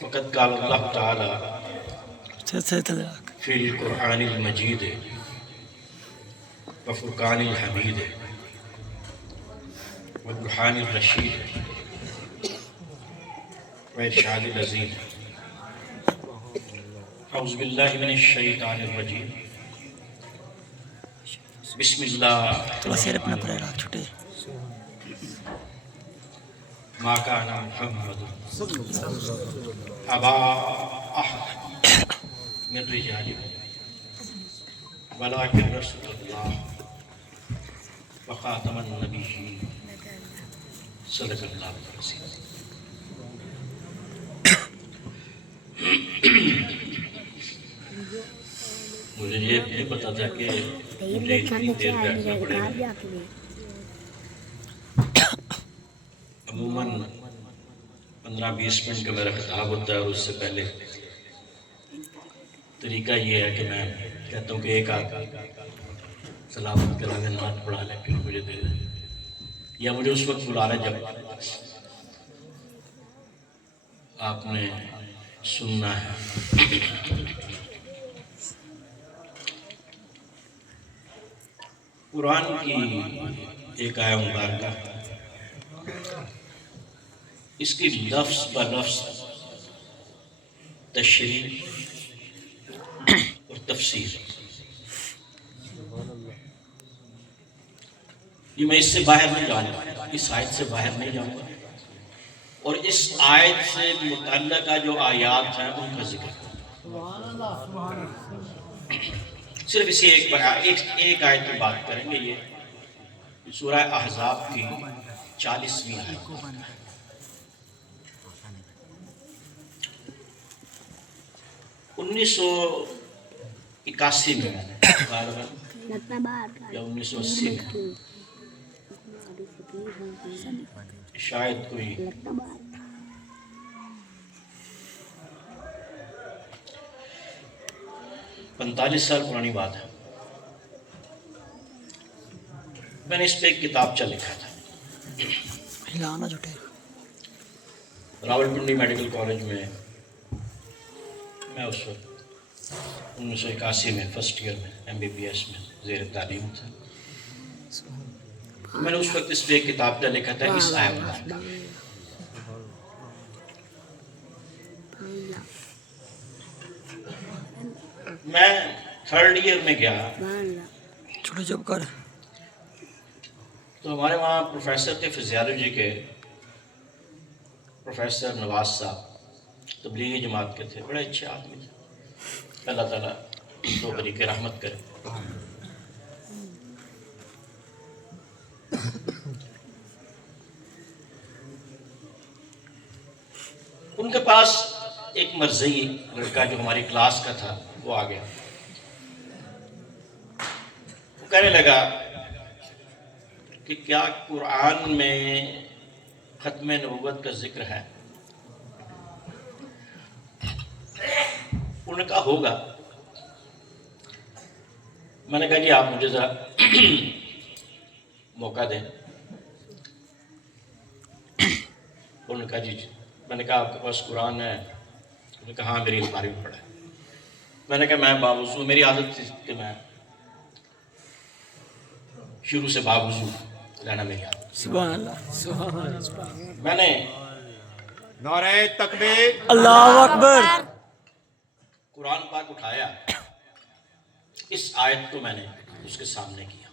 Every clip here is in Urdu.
فقد قال اللہ تعالی فی القرآن المجید وفرقان الحمید وبرہان الرشید وارشاد العظیم. اعوذ باللہ من الشیطان الرجیم. بسم اللہ ما کان محمد ابا احد من رجالکم ولکن رسول اللہ وخاتم النبیین صدق اللہ العظیم. مجھے یہ نہیں پتا تھا کہ مجھے اتنی دیر بیٹھنا پڑے گا. عموماً 15-20 منٹ کا میرا خطاب ہوتا ہے اور اس سے پہلے طریقہ یہ ہے کہ میں کہتا ہوں کہ ایک آدمی سلامت کرا کے نماز پڑھا لے پھر مجھے دے دیں، یا مجھے اس وقت بلا لیں جب آپ نے سننا ہے. قرآن کی ایک آیہ مبارکہ، اس کی لفظ بہ لفظ تشریح اور تفسیر، یہ میں اس سے باہر نہیں جاؤں گا، اس آیت سے باہر نہیں جاؤں گا، اور اس آیت سے متعلقہ جو آیات ہیں ان کا ذکر کروں. صرف اسی ایک آیت کی بات کریں گے. یہ سورہ احزاب کی 40ویں آیت. 1981 میں یا 1980 میں شاید کوئی 45 سال پرانی بات ہے، میں نے اس پہ ایک کتابچہ لکھا تھا. راولپنڈی میڈیکل کالج میں میں اس وقت 1981 میں فرسٹ ایئر میں MBBS میں زیر تعلیم تھا. میں نے اس وقت اس پہ ایک کتابچہ لکھا تھا اس آیت کا. میں 3rd ایئر میں گیا تو ہمارے وہاں پروفیسر تھے فزیالوجی کے، پروفیسر نواز صاحب، تبلیغی جماعت کے تھے، بڑے اچھے آدمی تھے. اللہ تعالیٰ دو بری کے رحمت کرے. ان کے پاس ایک مرزئی لڑکا جو ہماری کلاس کا تھا وہ آ گیا. وہ کہنے لگا کہ کیا قرآن میں ختم نبوت کا ذکر ہے؟ انہوں نے کہا ہوگا. میں نے کہا جی آپ مجھے ذرا موقع دیں. انہوں نے کہا جی. میں نے کہا آپ کے پاس قرآن ہے؟ انہوں نے کہا ہاں میری الماری میں پڑا ہے. میں نے کہا میں باوضو، میری عادت تھی کہ میں شروع سے باوضو رہنا میری عادت. سبحان اللہ. میں نے نعرہ تکبیر، اللہ اکبر. قرآن پاک اٹھایا، اس آیت کو میں نے اس کے سامنے کیا.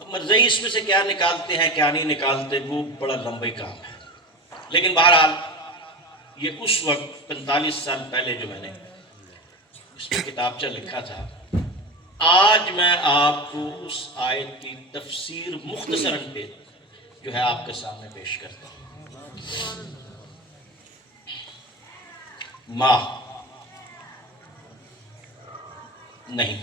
اب مرزئی اس میں سے کیا نکالتے ہیں کیا نہیں نکالتے وہ بڑا لمبی کام ہے، لیکن بہرحال یہ اس وقت 45 سال پہلے جو میں نے اس میں کتابچہ لکھا تھا، آج میں آپ کو اس آیت کی تفسیر مختصراً پہ جو ہے آپ کے سامنے پیش کرتا ہوں. ماں نہیں،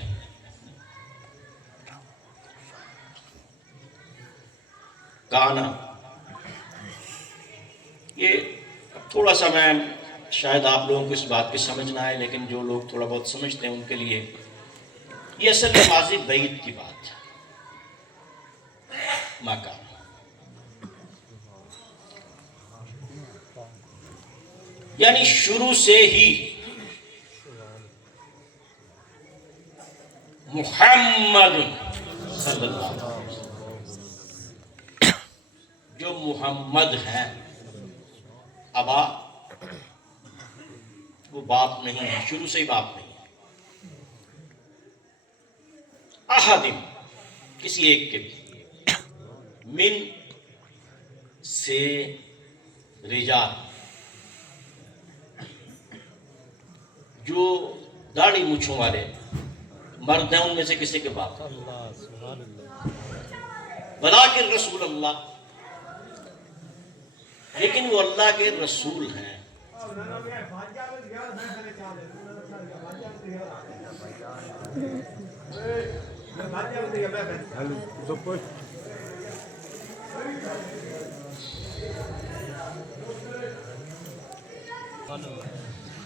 کانا. یہ تھوڑا سا میں شاید آپ لوگوں کو اس بات کی سمجھ نہ آئے، لیکن جو لوگ تھوڑا بہت سمجھتے ہیں ان کے لیے یہ اصل میں ماضی بعید کی بات ہے. ماں کانا. یعنی شروع سے ہی محمد صلی اللہ علیہ وسلم، جو محمد ہیں، ابا وہ باپ نہیں ہے، شروع سے ہی باپ نہیں ہے، احدم کسی ایک کے بھی، من سے رجال جو داڑھی مونچھوں والے مرد ہیں ان میں سے کسی کے باپ، ولیکن رسول اللہ، لیکن وہ اللہ کے رسول ہیں۔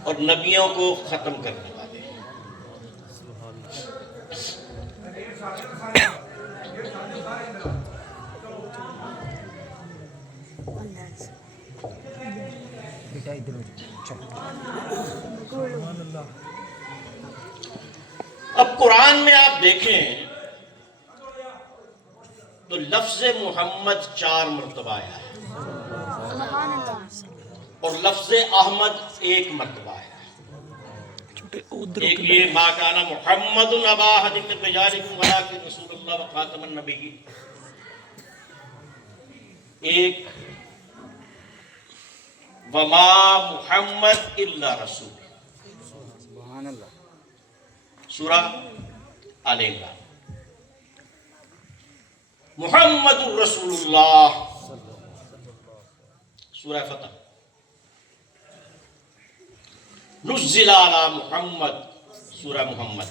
اور نبیوں کو ختم کرنے والے، اب قرآن میں آپ دیکھیں تو لفظ محمد 4 مرتبہ آیا ہے اور لفظ احمد 1 مرتبہ آیا ہے۔ ایک یہ ما کان محمد ابا احد من رجالکم ولکن رسول اللہ وخاتم النبیین، ایک وما محمد الا رسول، سورہ آل عمران، محمد الرسول اللہ، سورہ فتح، نزل علی محمد، سورہ محمد،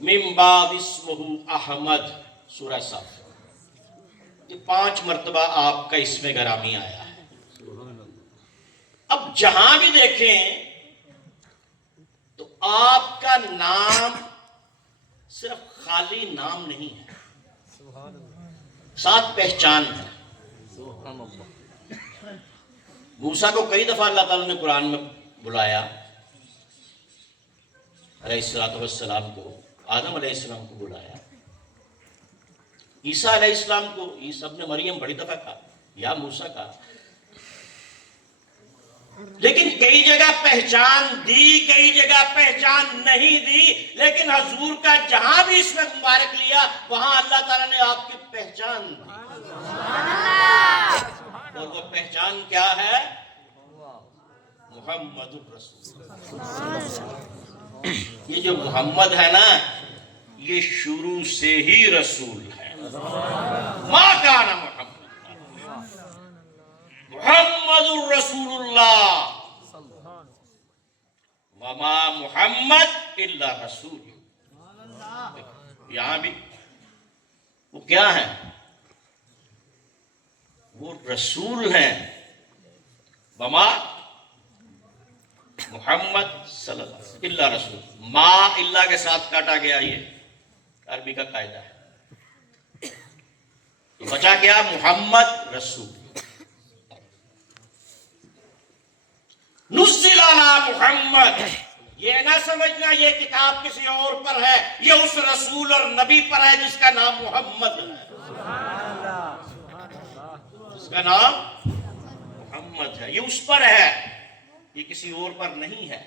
من بعد اسمہ احمد، سورہ صف۔ یہ 5 مرتبہ آپ کا اسم گرامی آیا ہے۔ اب جہاں بھی دیکھیں تو آپ کا نام صرف خالی نام نہیں ہے، ساتھ پہچان ہے۔ موسیٰ کو کئی دفعہ اللہ تعالیٰ نے قرآن میں بلایا، علیہ السلام کو، آدم علیہ السلام کو بلایا، عیسیٰ علیہ السلام کو، عیسیٰ ابن مریم بڑی دفعہ کہا، یا موسیٰ کہا، لیکن کئی جگہ پہچان دی، کئی جگہ پہچان نہیں دی، لیکن حضور کا جہاں بھی اس میں مبارک لیا وہاں اللہ تعالیٰ نے آپ کی پہچان دی۔ اور وہ پہچان کیا ہے؟ محمد الرسول۔ یہ جو محمد ہے نا، یہ شروع سے ہی رسول ہے۔ ما کان محمد الرسول اللہ وما محمد الا رسول۔ یہاں بھی وہ کیا ہے؟ وہ رسول ہیں۔ وما محمد صلی اللہ علیہ وسلم الا رسول، ما اللہ کے ساتھ کاٹا گیا، یہ عربی کا قاعدہ ہے۔ بچا کیا؟ محمد رسول۔ نزل علی محمد، یہ نہ سمجھنا یہ کتاب کسی اور پر ہے، یہ اس رسول اور نبی پر ہے جس کا نام محمد ہے، جس کا نام محمد ہے، یہ اس پر ہے، یہ کسی اور پر نہیں ہے۔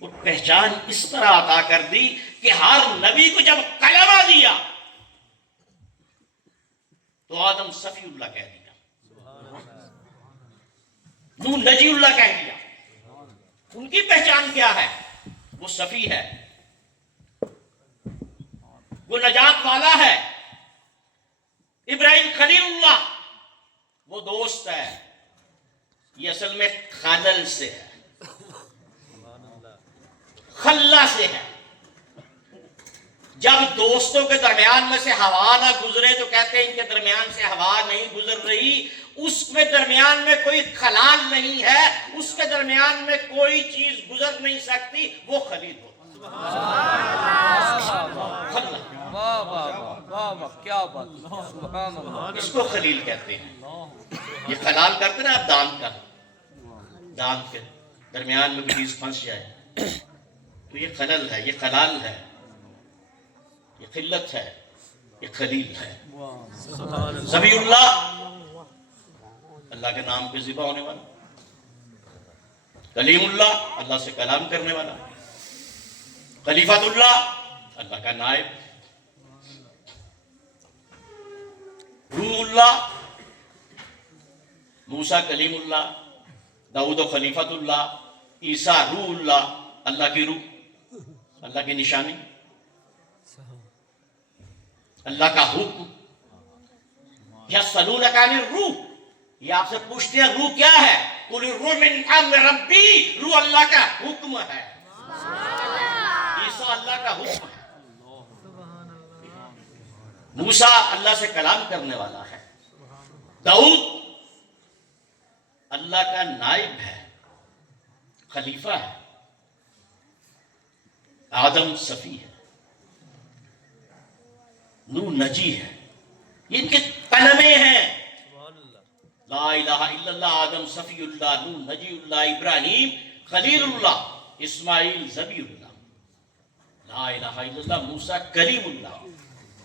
وہ پہچان اس طرح عطا کر دی کہ ہر نبی کو جب کلمہ دیا تو آدم صفی اللہ کہہ دیا، نوح نجی اللہ کہہ دیا۔ ان کی پہچان کیا ہے؟ وہ صفی ہے، وہ نجات والا ہے۔ ابراہیم خلیل اللہ، وہ دوست ہے، یہ اصل میں خلل سے ہے، خلا سے ہے۔ جب دوستوں کے درمیان میں سے ہوا نہ گزرے تو کہتے ہیں ان کے درمیان سے ہوا نہیں گزر رہی، اس کے درمیان میں کوئی خلال نہیں ہے، اس کے درمیان میں کوئی چیز گزر نہیں سکتی، وہ خلیل ہوتا ہے۔ واہ واہ واہ واہ واہ کیا بات ہے، سبحان اللہ. اس کو خلیل کہتے ہیں. یہ خلال کرتے نا آپ دانت کا، دانت کے درمیان میں کوئی چیز پھنس جائے تو یہ خلل ہے، یہ خلال ہے، یہ قلت ہے، یہ خلیل ہے. ذبیح اللہ، اللہ کے نام پہ ذبح ہونے والا. کلیم اللہ، اللہ سے کلام کرنے والا. خلیفۃ اللہ، اللہ کا نائب. روح اللہ، موسیٰ کلیم اللہ، داؤد و خلیفۃ اللہ، عیسیٰ روح اللہ، اللہ کی روح، اللہ کی نشانی، اللہ کا حکم. یسألونک عن الروح، یہ آپ سے پوچھتے ہیں روح کیا ہے؟ قل الروح من امر ربی، روح اللہ کا حکم ہے. عیسیٰ اللہ کا حکم ہے. موسیٰ اللہ سے کلام کرنے والا ہے. داؤد اللہ کا نائب ہے، خلیفہ ہے. آدم صفی ہے، نوح نجی ہے. یہ ان کے کلمے ہیں. لا الہ الا اللہ، آدم صفی اللہ، نوح نجی اللہ، ابراہیم خلیل اللہ، اسماعیل ذبیح اللہ. لا الہ الا اللہ، موسیٰ کلیم اللہ،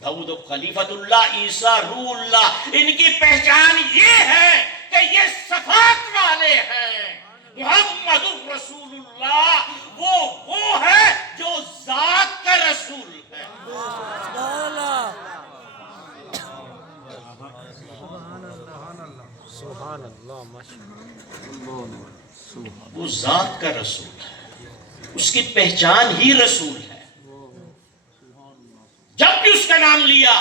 داؤد خلیفۃ اللہ، عیسیٰ روح اللہ. ان کی پہچان یہ ہے کہ یہ صفات والے ہیں. محمد الرسول اللہ وہ ہے جو ذات کا رسول ہے. وہ ذات کا رسول ہے، اس کی پہچان ہی رسول ہے. جب بھی اس کا نام لیا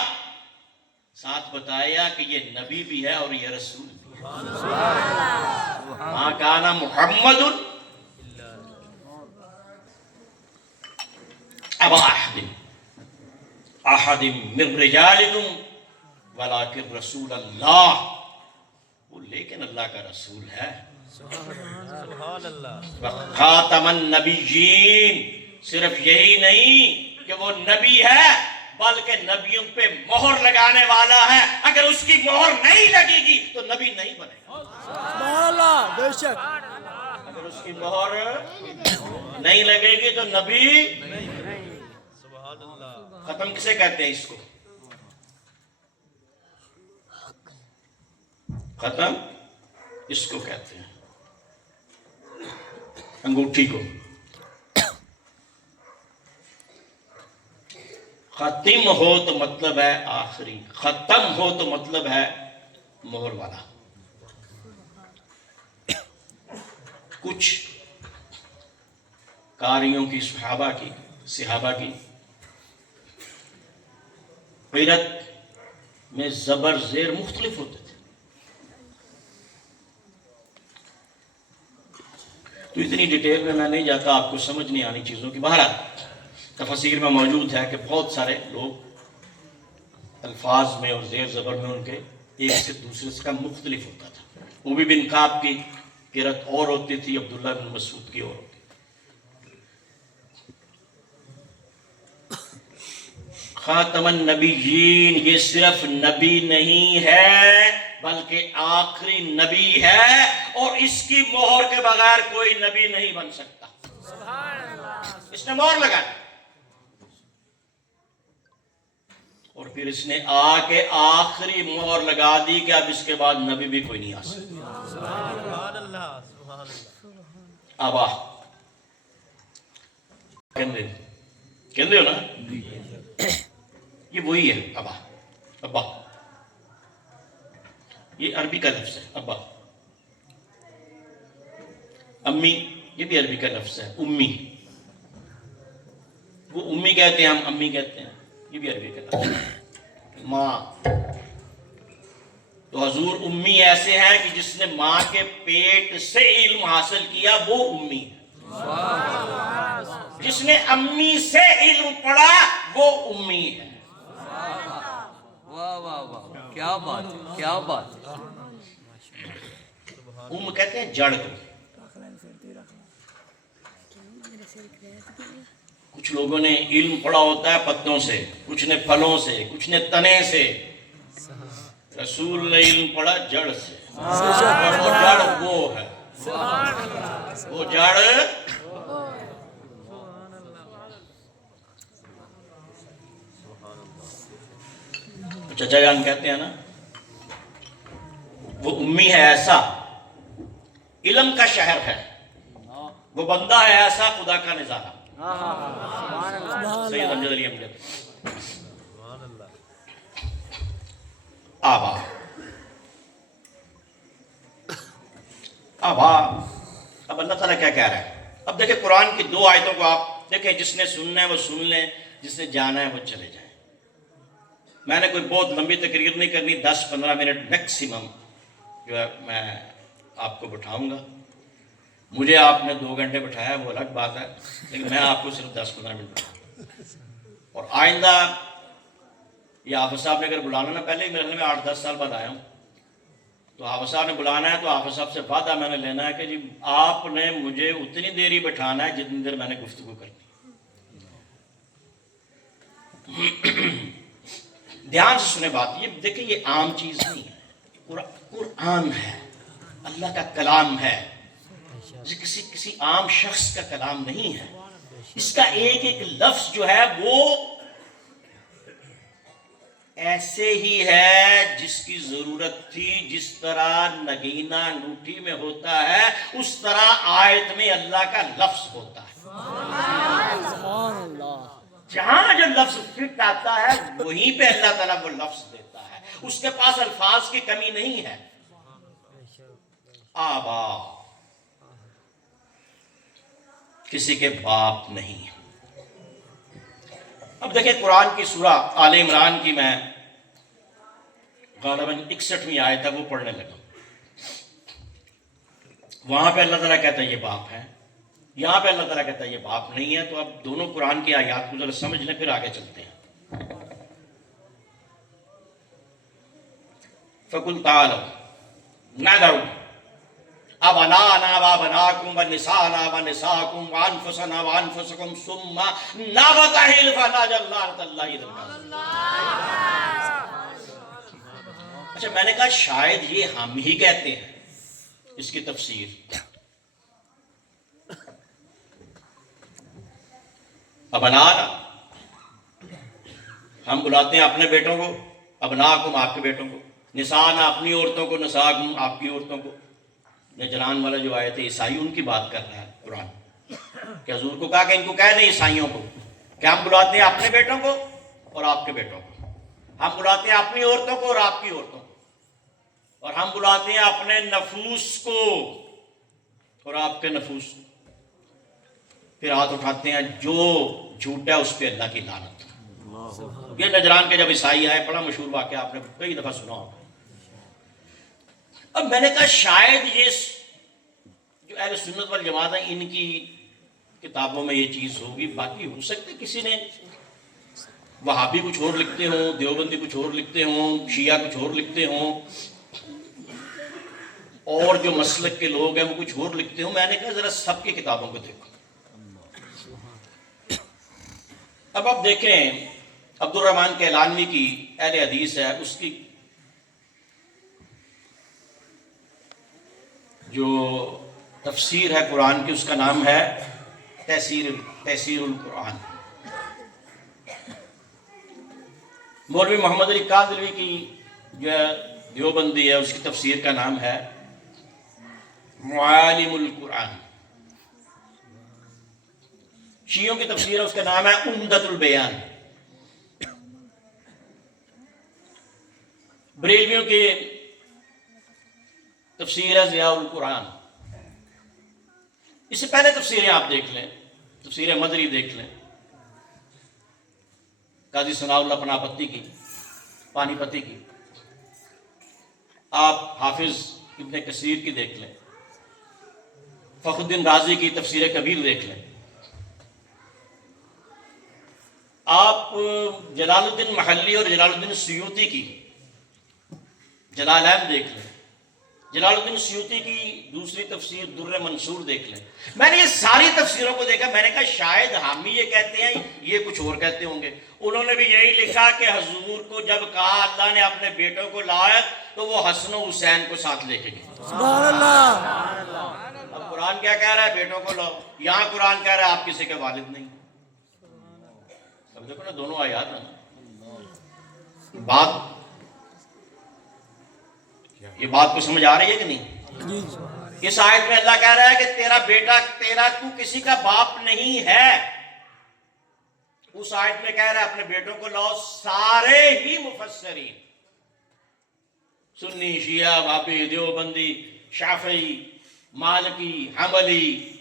ساتھ بتایا کہ یہ نبی بھی ہے اور یہ رسول بھی ہے. مَا كَانَ مُحَمَّدٌ أَبَا أَحَدٍ مِّن رِّجَالِكُمْ وَلَٰكِن رَّسُولَ اللَّهِ، وہ لیکن اللہ کا رسول ہے. خاتم النبیین، صرف یہی نہیں کہ وہ نبی ہے بلکہ نبیوں پہ مہر لگانے والا ہے. اگر اس کی مہر نہیں لگے گی تو نبی نہیں بنے گا. بے شک. اگر اس کی مہر نہیں لگے گی تو نبی. ختم کسے کہتے ہیں اس کو؟ ختم اس کو کہتے ہیں، انگوٹھی کو. ختم ہو تو مطلب ہے آخری، ختم ہو تو مطلب ہے مہر والا. کچھ قاریوں کی، صحابہ کی قرأت میں زبر زیر مختلف ہوتے تھے. تو اتنی ڈیٹیل میں نہیں جاتا، آپ کو سمجھ نہیں آنی چیزوں کی. بہرحال تفسیر میں موجود ہے کہ بہت سارے لوگ الفاظ میں اور زیر زبر میں ان کے ایک سے دوسرے سے کا مختلف ہوتا تھا. ابی بن کعب کی قرأت اور ہوتی تھی، عبداللہ بن مسعود کی اور ہوتی تھی. خاتم النبیین، یہ صرف نبی نہیں ہے بلکہ آخری نبی ہے، اور اس کی مہر کے بغیر کوئی نبی نہیں بن سکتا. اس نے مہر لگا دی اور پھر اس نے آ کے آخری مہر لگا دی کہ اب اس کے بعد نبی بھی کوئی نہیں آ سکتا. ابا کہندے ہو نا، یہ وہی ہے ابا. ابا یہ عربی کا لفظ ہے. ابا. امی یہ بھی عربی کا لفظ ہے. امی، وہ امی کہتے ہیں، ہم امی کہتے ہیں، یہ بھی عربی کا لفظ ہے. ماں، تو حضور امی ایسے ہیں کہ جس نے ماں کے پیٹ سے علم حاصل کیا وہ امی ہے. جس نے امی سے علم پڑھا وہ امی ہے. واہ واہ واہ، کیا بات ہے، کیا بات ہے. کہتے ہیں جڑ کو. کچھ لوگوں نے علم پڑھا ہوتا ہے پتوں سے، کچھ نے پھلوں سے، کچھ نے تنے سے، رسول نے علم پڑھا جڑ سے، اور وہ جڑ وہ ہے، وہ جڑ چچا جان کہتے ہیں نا، وہ امی ہے ایسا علم کا شہر ہے، وہ بندہ ہے ایسا خدا کا نظارہ۔ سید امجد علی امجد۔ آبا آبا، اب اللہ تعالیٰ کیا کہہ رہا ہے؟ اب دیکھیں قرآن کی 2 آیتوں کو آپ دیکھیں، جس نے سننا ہے وہ سن لیں، جس نے جانا ہے وہ چلے جائیں۔ میں نے کوئی بہت لمبی تقریر نہیں کرنی، 10-15 منٹ میکسیمم جو ہے میں آپ کو بٹھاؤں گا۔ مجھے آپ نے 2 گھنٹے بٹھایا وہ الگ بات ہے، لیکن میں آپ کو صرف 10-15 منٹ بٹھاؤں گا۔ اور آئندہ یہ حافظ صاحب نے اگر بلانا نا، پہلے ہی میرے میں 8-10 سال بعد آیا ہوں، تو حافظ صاحب نے بلانا ہے تو حافظ صاحب سے وعدہ میں نے لینا ہے کہ جی آپ نے مجھے اتنی دیر ہی بٹھانا ہے جتنی دیر میں نے گفتگو کرنی۔ دھیان سے سنیں بات، یہ دیکھیں یہ عام چیز نہیں ہے، قرآن ہے، اللہ کا کلام ہے، کسی عام شخص کا کلام نہیں ہے۔ اس کا ایک ایک لفظ جو ہے وہ ایسے ہی ہے جس کی ضرورت تھی، جس طرح نگینہ انگوٹھی میں ہوتا ہے اس طرح آیت میں اللہ کا لفظ ہوتا ہے۔ جہاں جو لفظ فٹ آتا ہے وہیں پہ اللہ تعالیٰ وہ لفظ دیتا ہے، اس کے پاس الفاظ کی کمی نہیں ہے۔ آبا، کسی کے باپ نہیں۔ اب دیکھیں قرآن کی سورہ آل عمران کی میں غالباً 61ویں آیت ہے وہ پڑھنے لگا، وہاں پہ اللہ تعالیٰ کہتا ہے یہ باپ ہے، یہاں پہ اللہ تعالیٰ کہتا ہے یہ باپ نہیں ہے۔ تو اب دونوں قرآن کی آیات کو ذرا سمجھ لیں، پھر آگے چلتے ہیں۔ فَقُلْ تَعَالَوْا نَدْعُ أَبْنَاءَنَا وَأَبْنَاءَكُمْ وَنِسَاءَنَا وَنِسَاءَكُمْ وَأَنفُسَنَا وَأَنفُسَكُمْ ثُمَّ نَبْتَهِلْ فَنَجْعَلَ اللَّهِ رَبًّا۔ اچھا، میں نے کہا شاید یہ ہم ہی کہتے ہیں اس کی تفسیر۔ ابنانا، ہم بلاتے ہیں اپنے بیٹوں کو، ابناکم آپ کے بیٹوں کو، نسانا اپنی عورتوں کو، نساکم آپ کی عورتوں کو۔ نجران والا جو آئے تھے عیسائی، ان کی بات کر رہا ہے قرآن کہ حضور کو کہا کہ ان کو کہہ دیں عیسائیوں کو کہ ہم بلاتے ہیں اپنے بیٹوں کو اور آپ کے بیٹوں کو، ہم بلاتے ہیں اپنی عورتوں کو اور آپ کی عورتوں کو، اور ہم بلاتے ہیں اپنے نفوس کو اور آپ کے نفوس کو۔ پھر ہاتھ اٹھاتے ہیں جو جھوٹا ہے اس پہ اللہ کی لعنت۔ یہ نجران کے جب عیسائی آئے، بڑا مشہور واقعہ آپ نے کئی دفعہ سنا ہوگا۔ اب میں نے کہا شاید یہ جو اہل سنت والجماعت ہیں ان کی کتابوں میں یہ چیز ہوگی، باقی ہو سکتے کسی نے وہابی کچھ اور لکھتے ہوں، دیوبندی کچھ اور لکھتے ہوں، شیعہ کچھ اور لکھتے ہوں، اور جو مسلک کے لوگ ہیں وہ کچھ اور لکھتے ہوں۔ میں نے کہا ذرا سب کی کتابوں کو دیکھو۔ اب آپ دیکھیں عبد الرحمن کیلانوی کی اہل حدیث ہے، اس کی جو تفسیر ہے قرآن کی اس کا نام ہے تفسیر القرآن۔ مولوی محمد علی کاندھلوی کی جو ہے دیوبندی ہے، اس کی تفسیر کا نام ہے معالم القرآن۔ شیعوں کی تفسیر ہے، اس کا نام ہے عمدۃ البیان۔ بریلویوں کی تفسیر ہے ضیاء القرآن۔ اس سے پہلے تفسیریں آپ دیکھ لیں، تفسیر مدری دیکھ لیں، قاضی ثناء اللہ پناپتی کی، پانی پتی کی، آپ حافظ ابن کثیر کی دیکھ لیں، فخر الدین رازی کی تفسیر کبیر دیکھ لیں، آپ جلال الدین محلی اور جلال الدین سیوطی کی جلالین دیکھ لیں، جلال الدین سیوطی کی دوسری تفسیر در منصور دیکھ لیں. میں نے یہ ساری تفسیروں کو دیکھا, میں نے کہا شاید حامی یہ کہتے ہیں یہ کچھ اور کہتے ہوں گے. انہوں نے بھی یہی لکھا کہ حضور کو جب کہا اللہ نے اپنے بیٹوں کو لایا تو وہ حسن و حسین کو ساتھ لے کے گئے. سبحان اللہ. اب قرآن کیا کہہ رہا ہے؟ بیٹوں کو لاؤ. یہاں قرآن کہہ رہا ہے آپ کسی کے والد نہیں. اب دیکھو نا, دونوں آیات ہیں نا. یہ بات کو سمجھ آ رہی ہے کہ نہیں؟ اس آیت میں اللہ کہہ رہا ہے کہ تیرا بیٹا تو کسی کا باپ نہیں ہے. اس آیت میں کہہ رہا ہے اپنے بیٹوں کو لاؤ. سارے ہی مفسرین, سنی, شیعہ, وہابی, دیوبندی, شافعی, مالکی, حنبلی,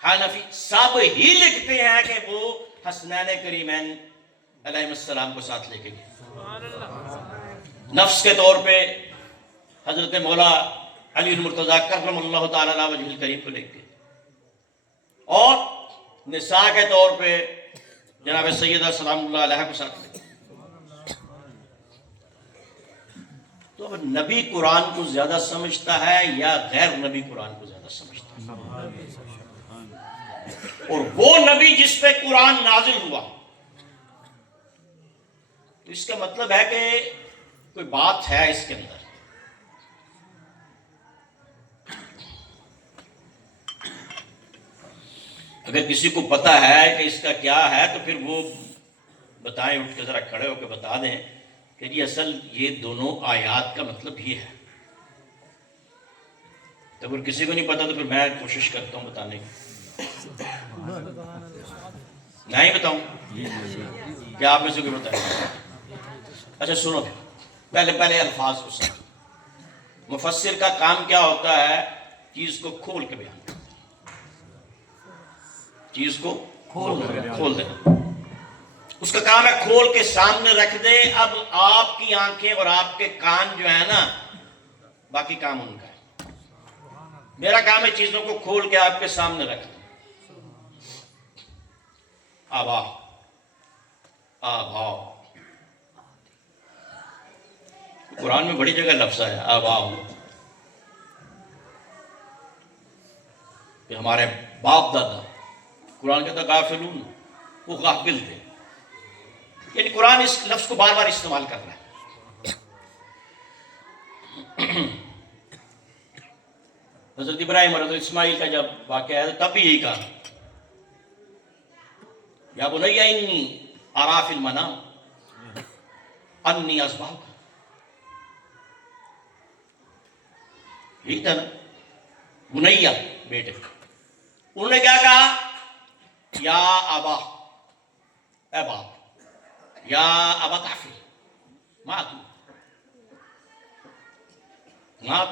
حنفی, سب ہی لکھتے ہیں کہ وہ حسنین کریمین علیہ السلام کو ساتھ لے کے گئے. نفس کے طور پہ حضرت مولا علی المرتضیٰ کرم اللہ تعالیٰ علیہ وجہ الکریم کو لے کے, اور نساء کے طور پہ جناب سیدہ سلام اللہ علیہ کو ساتھ لے کے. تو اب نبی قرآن کو زیادہ سمجھتا ہے یا غیر نبی قرآن کو زیادہ سمجھتا ہے؟ اور وہ نبی جس پہ قرآن نازل ہوا, تو اس کا مطلب ہے کہ کوئی بات ہے اس کے اندر. اگر کسی کو پتا ہے کہ اس کا کیا ہے تو پھر وہ بتائیں, اٹھ کے ذرا کھڑے ہو کے بتا دیں کہ جی اصل یہ دونوں آیات کا مطلب یہ ہے. تو اگر کسی کو نہیں پتا تو پھر میں کوشش کرتا ہوں بتانے کی. میں ہی بتاؤں کیا آپ میں سے کوئی بتائیں؟ اچھا سنو, پہلے الفاظ کو سمجھو. مفسر کا کام کیا ہوتا ہے؟ چیز کو کھول کے بیان کرنا, چیز کو کھول دینا. اس کا کام ہے کھول کے سامنے رکھ دے. اب آپ کی آنکھیں اور آپ کے کان جو ہے نا, باقی کام ان کا ہے. میرا کام ہے چیزوں کو کھول کے آپ کے سامنے رکھ دیں. آبا, قرآن میں بڑی جگہ لفظ ہے آبا, کہ ہمارے باپ دادا. قرآن کہتا غافلون, وہ غافل تھے. یعنی قرآن اس لفظ کو بار بار استعمال کر رہا ہے. حضرت ابراہیم اور حضرت اسماعیل کا جب واقعہ ہے تب بھی یہی کہا, یا بنی انی ارا فی المنام انی اذبحک. یہی تھا نا, بنیا بیٹے. انہوں نے کیا کہا؟ یا ابا, اے باپ, یا ابا تافی ماں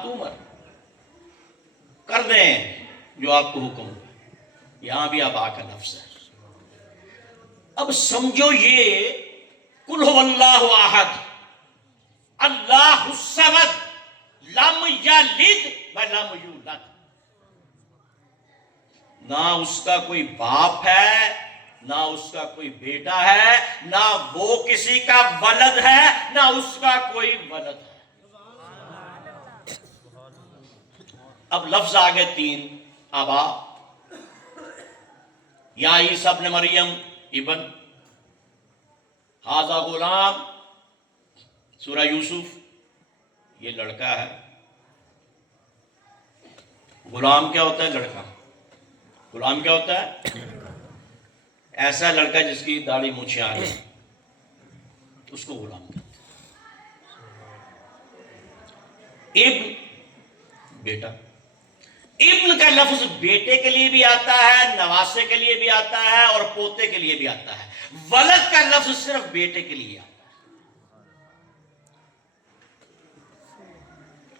تو مر, کر دیں جو آپ کو حکم ہوا. یہاں بھی ابا کا لفظ ہے. اب سمجھو یہ قل هو اللہ احد اللہ الصمد لم یلد ولم یولد. نہ اس کا کوئی باپ ہے, نہ اس کا کوئی بیٹا ہے, نہ وہ کسی کا ولد ہے, نہ اس کا کوئی ولد ہے. اب لفظ آگے تین, آبا, یا عیسیٰ ابن مریم ابن, ھذا غلام, سورہ یوسف, یہ لڑکا ہے. غلام کیا ہوتا ہے؟ لڑکا. غلام کیا ہوتا ہے؟ ایسا لڑکا جس کی داڑھی مونچھیں آ گئی, اس کو غلام کہتے ہیں. ابن, بیٹا. ابن کا لفظ بیٹے کے لیے بھی آتا ہے, نواسے کے لیے بھی آتا ہے, اور پوتے کے لیے بھی آتا ہے. ولد کا لفظ صرف بیٹے کے لیے آتا ہے.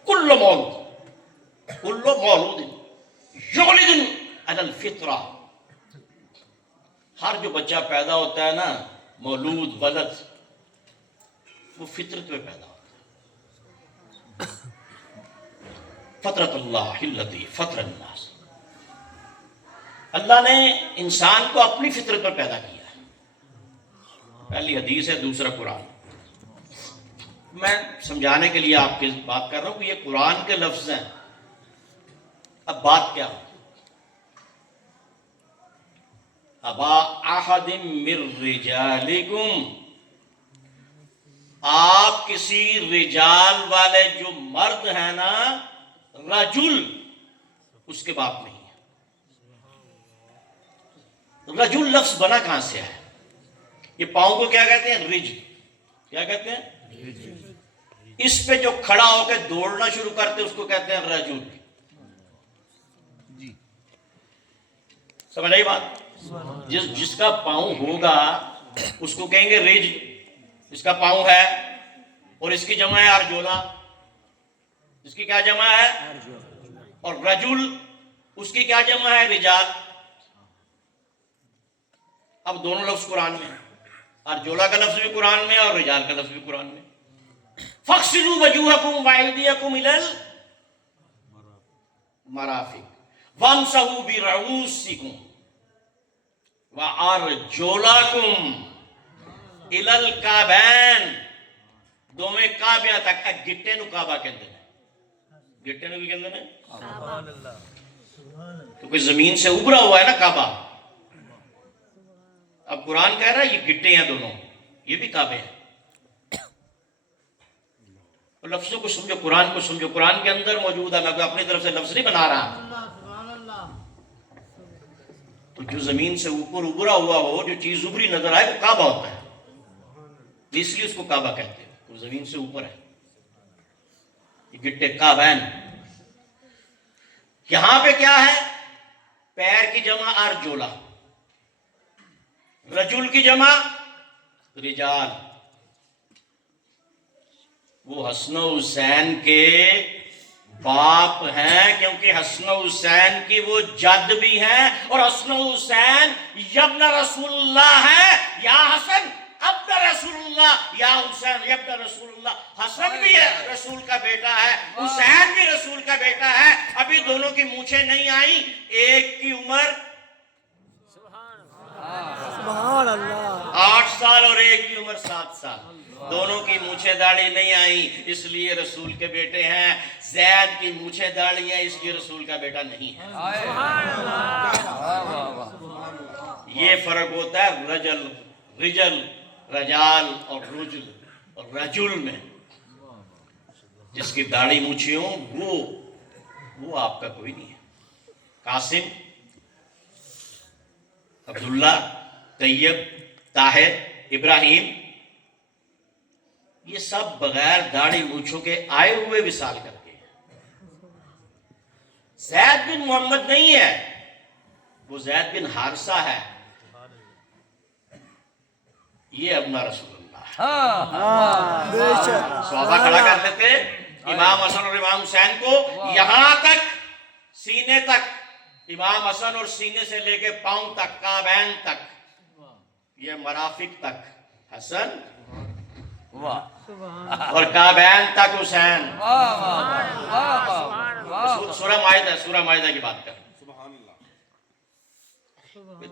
کل مولود یولد علی الفطرہ. ہر جو بچہ پیدا ہوتا ہے نا, مولود, ولد, وہ فطرت میں پیدا ہوتا ہے. فطرت اللہ التی فطر الناس. اللہ نے انسان کو اپنی فطرت پر پیدا کیا ہے. پہلی حدیث ہے, دوسرا قرآن. میں سمجھانے کے لیے آپ کی بات کر رہا ہوں کہ یہ قرآن کے لفظ ہیں. اب بات کیا؟ ابا احد من رجالکم، آپ کسی رجال والے جو مرد ہیں نا، رجل اس کے باپ نہیں ہے. رجل لفظ بنا کہاں سے ہے؟ یہ پاؤں کو کیا کہتے ہیں؟ رج. کیا کہتے ہیں؟ اس پہ جو کھڑا ہو کے دوڑنا شروع کرتے اس کو کہتے ہیں رجل. سمجھ آئی بات؟ جس کا پاؤں ہوگا اس کو کہیں گے رج. اس کا پاؤں ہے اور اس کی جمع ہے ارجولا. اس کی کیا جمع ہے؟ اور رجل اس کی کیا جمع ہے؟ رجال. اب دونوں لفظ قرآن میں ہیں. ارجولا کا لفظ بھی قرآن میں اور رجال کا لفظ بھی قرآن میں. فَاغْسِلُوا وَجُوهَكُمْ وَأَيْدِيَكُمْ إِلَى الْمَرَافِقِ وَامْسَحُوا بِرُؤُوسِكُمْ وَأَرْجُلَكُمْ إِلَى الْكَعْبَيْنِ. دوویں کعبیاں تک. گٹے نو کعبہ کہندے ہیں. گٹے نو کی کہندے ہیں؟ کیونکہ زمین سے ابھرا ہوا ہے نا کعبہ. اب قرآن کہہ رہا ہے یہ گٹے ہیں دونوں، یہ بھی کعبے ہیں. لفظوں کو سمجھو، قرآن کو سمجھو. قرآن کے اندر موجود ہے. میں کوئی اپنی طرف سے لفظ نہیں بنا رہا. تو جو زمین سے اوپر ابھرا ہوا ہو، جو چیز ابھری نظر آئے، وہ کعبہ ہوتا ہے. اس لیے اس کو کعبہ کہتے ہیں. وہ زمین سے اوپر ہے. یہ گٹے کعبین. یہاں پہ کیا ہے؟ پیر کی جمع ارجولا، رجل کی جمع رجال. وہ حسن و حسین کے باپ ہیں، کیونکہ حسن و حسین کی وہ جد بھی ہیں، اور حسن و حسین یبن رسول اللہ ہے. یا حسن ابن رسول اللہ، یا حسین یبن رسول اللہ. حسن بھی رسول کا بیٹا ہے، حسین بھی رسول کا بیٹا ہے. ابھی دونوں کی مونچھیں نہیں آئیں. ایک کی عمر سبحان اللہ 8 سال اور ایک کی عمر 7 سال. دونوں کی مونچھیں داڑھی نہیں آئیں، اس لیے رسول کے بیٹے ہیں. زید کی مونچھیں داڑھی ہیں، اس لیے رسول کا بیٹا نہیں ہے. یہ فرق ہوتا ہے رجل، رجال اور رجل. اور رجل میں جس کی داڑھی مونچھیں ہوں وہ آپ کا کوئی نہیں ہے. قاسم، عبداللہ، طیب، طاہر، ابراہیم، یہ سب بغیر داڑھی مونچھوں کے آئے ہوئے وصال کر کے. زید بن محمد نہیں ہے، وہ زید بن حارثہ ہے. یہ ابنا رسول اللہ. بے شک صحابہ کھڑا کر لیتے امام حسن اور امام حسین کو یہاں تک، سینے تک. امام حسن اور سینے سے لے کے پاؤں تک، کعبین تک، یہ مرافق تک حسن اور کعبین تک حسین. سورہ مائدہ کی بات کر.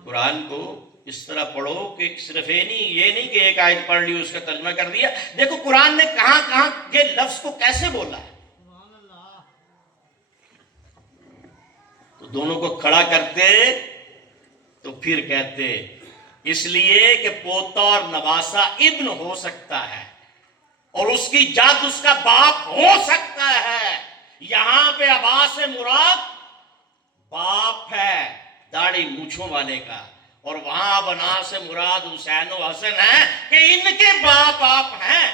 قرآن کو اس طرح پڑھو کہ صرف یہ نہیں کہ ایک آیت پڑھ لی اس کا ترجمہ کر دیا. دیکھو قرآن نے کہاں کہاں یہ لفظ کو کیسے بولا ہے. تو دونوں کو کھڑا کرتے تو پھر کہتے اس لیے کہ پوتا اور نواسا ابن ہو سکتا ہے اور اس کی جد اس کا باپ ہو سکتا ہے. یہاں پہ ابا سے مراد باپ ہے داڑھی مونچھوں والے کا، اور وہاں بنا سے مراد حسین و حسن ہے کہ ان کے باپ آپ ہیں.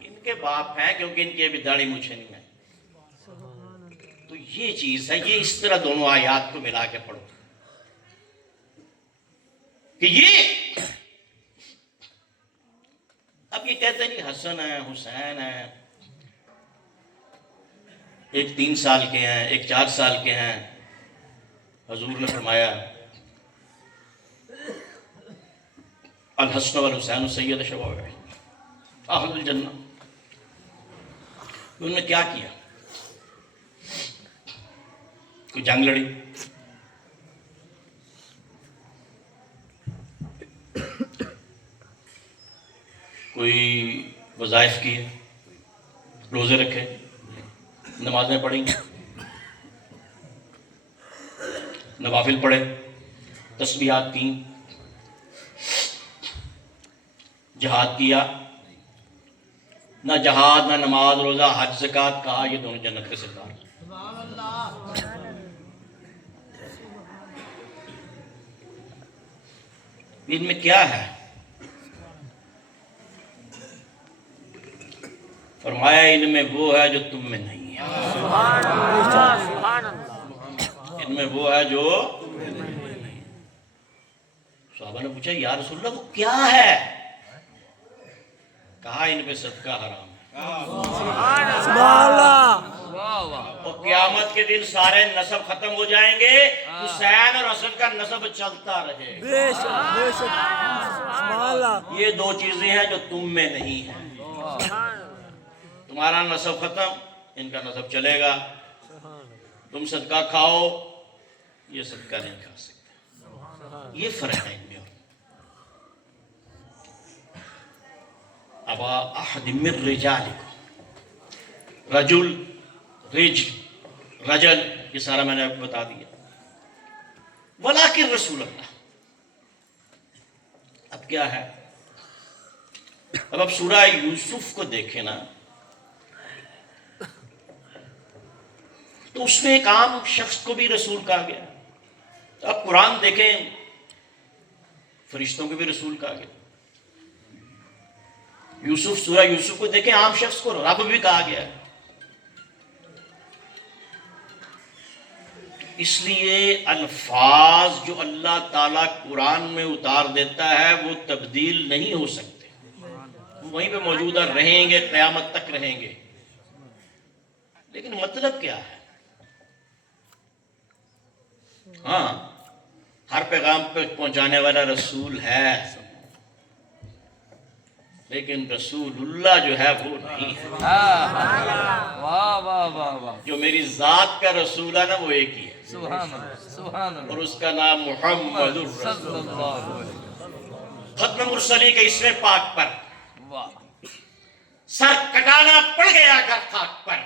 ان کے باپ ہیں کیونکہ ان کی ابھی داڑھی مونچھیں نہیں ہیں. تو یہ چیز ہے. یہ اس طرح دونوں آیات کو ملا کے پڑھو کہ یہ اب یہ کہتے نہیں حسن ہے، حسین ہے، ایک 3 سال کے ہیں، ایک 4 سال کے ہیں. حضور نے فرمایا الحسن والحسین سید شباب اہل الجنہ. انہوں نے کیا کیا؟ کوئی جنگ لڑی؟ کوئی وظائف کیے، روزے رکھے، نمازیں پڑھیں، نوافل پڑھے، تسبیحات کی، جہاد کیا، نہ جہاد نہ نماز روزہ حج زکوٰۃ، کہا یہ دونوں جنت کے سردار ہیں۔ ان میں کیا ہے؟ فرمایا ان میں وہ ہے جو تم میں نہیں ہے، ان میں وہ ہے جو صحابہ نے پوچھا یا رسول اللہ وہ کیا ہے؟ کہا ان پہ صدقہ حرام ہے، سبحان اللہ، واہ واہ، اور قیامت کے دن سارے نسب ختم ہو جائیں گے، حسین اور حسن کا نسب چلتا رہے گا۔ بے شک بے شک، سبحان اللہ، یہ دو چیزیں ہیں جو تم میں نہیں ہیں، تمہارا نسب ختم، ان کا نسب چلے گا، تم صدقہ کھاؤ، یہ صدقہ نہیں کھا سکتے، یہ فرق ہے ان میں۔ ابا احد من رجالکم، رجل، رجل، یہ سارا میں نے آپ کو بتا دیا، ولیکن رسول اللہ۔ اب کیا ہے؟ اب سورہ یوسف کو دیکھیں نا، تو اس میں ایک عام شخص کو بھی رسول کہا گیا، اب قرآن دیکھیں فرشتوں کو بھی رسول کہا گیا، یوسف، سورہ یوسف کو دیکھیں عام شخص کو رب بھی کہا گیا ہے۔ اس لیے الفاظ جو اللہ تعالیٰ قرآن میں اتار دیتا ہے وہ تبدیل نہیں ہو سکتے، وہ وہیں پہ موجودہ رہیں گے، قیامت تک رہیں گے۔ لیکن مطلب کیا ہے؟ ہاں، ہر پیغام پہ پہنچانے والا رسول ہے، لیکن رسول اللہ جو ہے وہ نہیں ہے۔ واہ واہ واہ واہ، جو میری ذات کا رسول ہے نا وہ ایک ہی ہے، سبحان اللہ سبحان اور اللہ، اس کا نام محمد الرسول، صلی اللہ علیہ وسلم، ختم مرسلی کے اسم پاک پر واہ سر کٹانا پڑ گیا گھر خاک پر،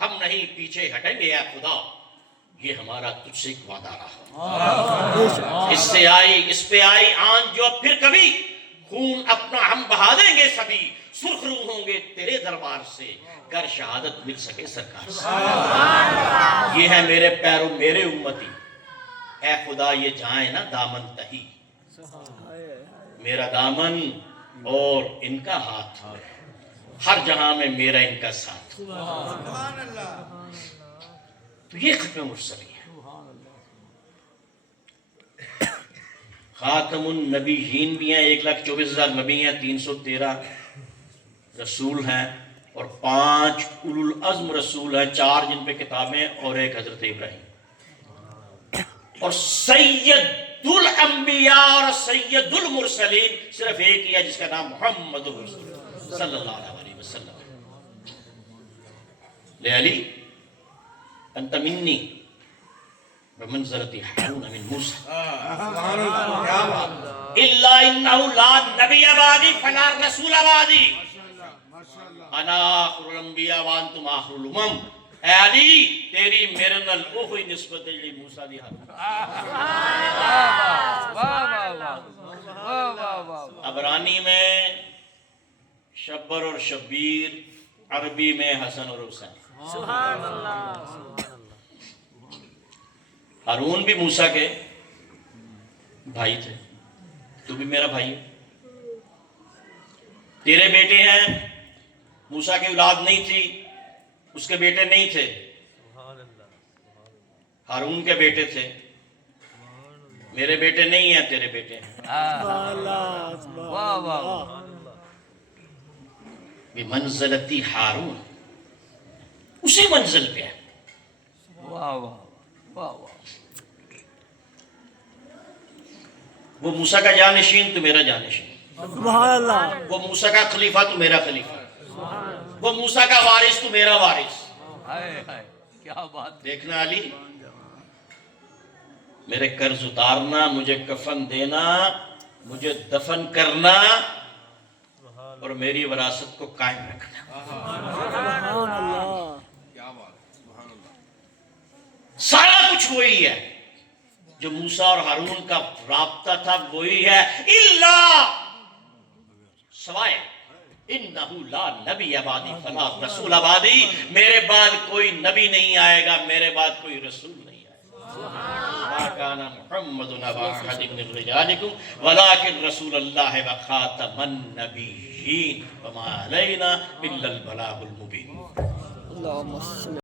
ہم نہیں پیچھے ہٹیں گے اے خدا، یہ ہمارا تجھ سے ایک وعدہ رہا، اس سے آئی اس پہ آئی آن جو پھر کبھی، خون اپنا ہم بہا دیں گے سبھی، سرخ رو ہوں گے تیرے دربار سے، گر شہادت مل سکے سرکار سے۔ یہ ہے میرے پیرو میرے امتی، اے خدا یہ جائیں نا دامن تہی، میرا دامن اور ان کا ہاتھ، ہر جہاں میں میرا ان کا ساتھ۔ تو یہ ختم مرسلی ہے۔ خاتم النبیین بھی ہیں، 1,24,000 نبی ہیں، 313 رسول ہیں، اور 5 اولو العزم رسول ہیں، 4 جن پہ کتابیں اور ایک حضرت ابراہیم، اور سید الانبیاء اور سید المرسلین صرف ایک ہی ہے جس کا نام محمد رسول اللہ صلی اللہ علیہ وسلم۔ لے علی انت منی بمنزلتی ہارون من موسیٰ الا انہو لا نبی بعدی فلا رسول بعدی انا آخر الانبیاء وانتم آخر الامم۔ اے علی تیری میرے نال اوہی نسبت جڑی موسیٰ دی ہارون۔ عبرانی میں شبر اور شبیر، عربی میں حسن اور حسین۔ سبحان اللہ، ہارون بھی موسیٰ کے بھائی تھے، تو بھی میرا بھائی ہے۔ تیرے بیٹے ہیں، موسیٰ کی اولاد نہیں تھی، اس کے بیٹے نہیں تھے، ہارون کے بیٹے تھے، میرے بیٹے نہیں ہیں، تیرے بیٹے ہیں۔ سبحان اللہ، واہ واہ، بمنزلتی ہارون، اسی منزل پہ ہے۔ واہ واہ واہ واہ، وہ موسیٰ کا جانشین تو میرا جانشین، سبحان اللہ، وہ موسیٰ کا خلیفہ تو میرا خلیفہ، وہ موسیٰ کا وارث تو میرا وارث۔ ہائے ہائے کیا بات، دیکھنا علی، میرے قرض اتارنا، مجھے کفن دینا، مجھے دفن کرنا، اور میری وراثت کو قائم رکھنا۔ سبحان اللہ سارا کچھ وہی ہے جو موسیٰ اور ہارون کا رابطہ تھا، وہی ہے، الا سوائے انہو لا نبی بعدی فلا رسول بعدی، میرے بعد کوئی نبی نہیں آئے گا، میرے بعد کوئی رسول نہیں آئے گا۔ ما کان محمد ابا احد من رجالکم ولکن رسول اللہ وخاتم النبیین وما علینا الا البلاغ المبین۔ اللہم صل